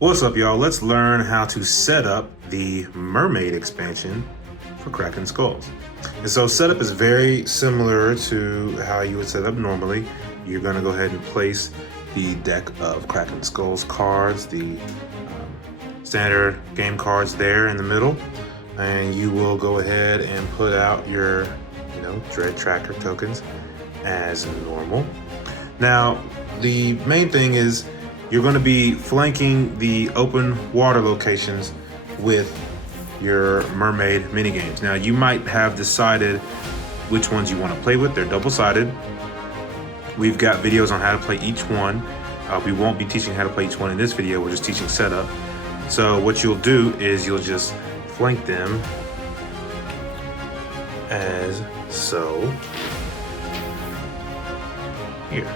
What's up, y'all? Let's learn how to set up the Mermaid expansion for Kraken Skulls. And so setup is very similar to how you would set up normally. You're going to go ahead and place the deck of Kraken Skulls cards, the standard game cards there in the middle, and you will go ahead and put out your Dread Tracker tokens as normal. Now, the main thing is you're going to be flanking the open water locations with your Mermaid minigames. Now, you might have decided which ones you want to play with. They're double-sided. We've got videos on how to play each one. We won't be teaching how to play each one in this video. We're just teaching setup. So what you'll do is you'll just flank them as so here.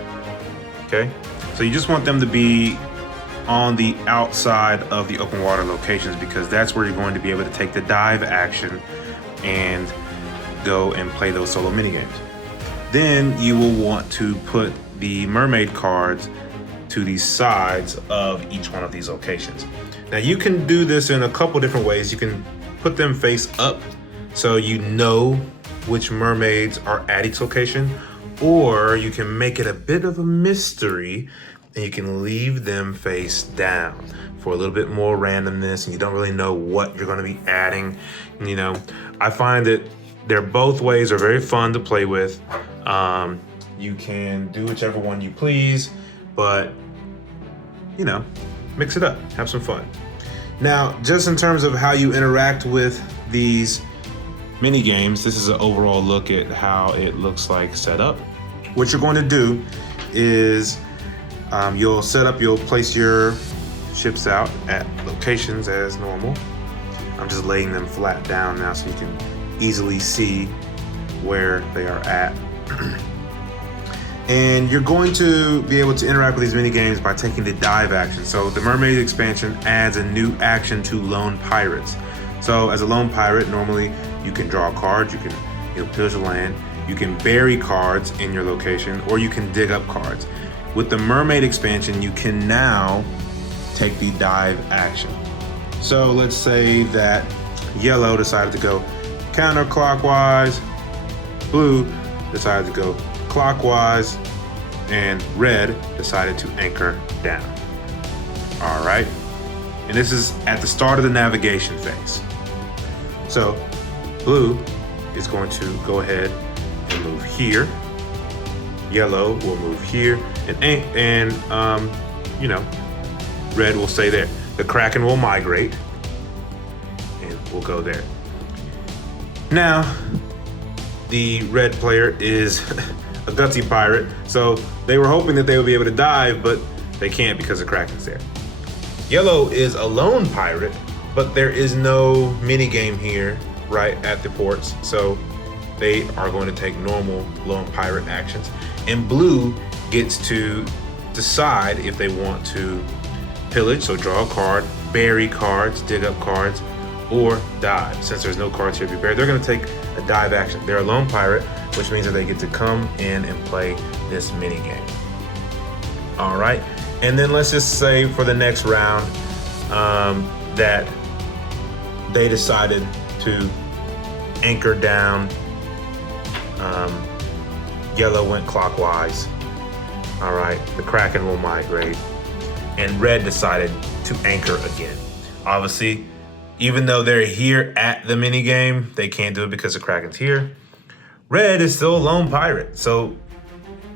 Okay? So you just want them to be on the outside of the open water locations because that's where you're going to be able to take the dive action and go and play those solo minigames. Then you will want to put the Mermaid cards to the sides of each one of these locations. Now you can do this in a couple different ways. You can put them face up so you know which mermaids are at each location, or you can make it a bit of a mystery and you can leave them face down for a little bit more randomness and you don't really know what you're going to be adding. I find that both ways are very fun to play with. You can do whichever one you please, but mix it up, have some fun. Now, just in terms of how you interact with these mini games, this is an overall look at how it looks like set up. What you're going to do is you'll place your ships out at locations as normal. I'm just laying them flat down now so you can easily see where they are at. And you're going to be able to interact with these mini games by taking the dive action. So the Mermaid expansion adds a new action to lone pirates. So as a lone pirate, normally you can draw a card, you can pillage a land, you can bury cards in your location, or you can dig up cards. With the Mermaid expansion, you can now take the dive action. So let's say that yellow decided to go counterclockwise, blue decided to go clockwise, and red decided to anchor down. All right, and this is at the start of the navigation phase. So blue is going to go ahead and move here. Yellow will move here, and red will stay there. The Kraken will migrate, and we'll go there. Now, the red player is a gutsy pirate, so they were hoping that they would be able to dive, but they can't because the Kraken's there. Yellow is a lone pirate, but there is no mini game here right at the ports, so they are going to take normal lone pirate actions. And blue gets to decide if they want to pillage, so draw a card, bury cards, dig up cards, or dive. Since there's no cards here to be buried, they're going to take a dive action. They're a lone pirate, which means that they get to come in and play this mini game. All right, and then let's just say for the next round that they decided to anchor down. Yellow went clockwise. All right, the Kraken will migrate, and red decided to anchor again. Obviously, even though they're here at the mini game, they can't do it because the Kraken's here. Red is still a lone pirate, so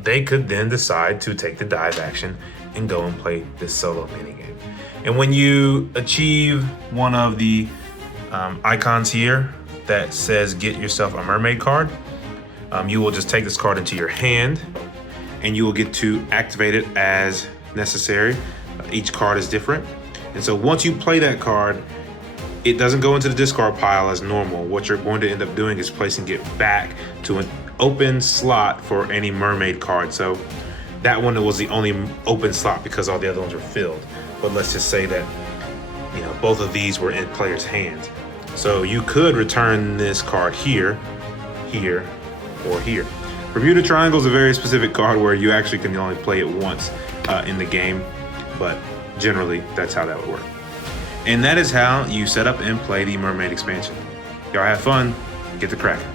they could then decide to take the dive action and go and play this solo minigame. And when you achieve one of the icons here that says get yourself a Mermaid card, you will just take this card into your hand and you will get to activate it as necessary. Each card is different. And so once you play that card, it doesn't go into the discard pile as normal. What you're going to end up doing is placing it back to an open slot for any Mermaid card. So that one was the only open slot because all the other ones were filled. But let's just say that both of these were in players' hands. So you could return this card here, here, or here. Bermuda Triangle is a very specific card where you actually can only play it once in the game, but Generally, that's how that would work. And that is how you set up and play the Mermaid expansion. Y'all have fun, get the Kraken.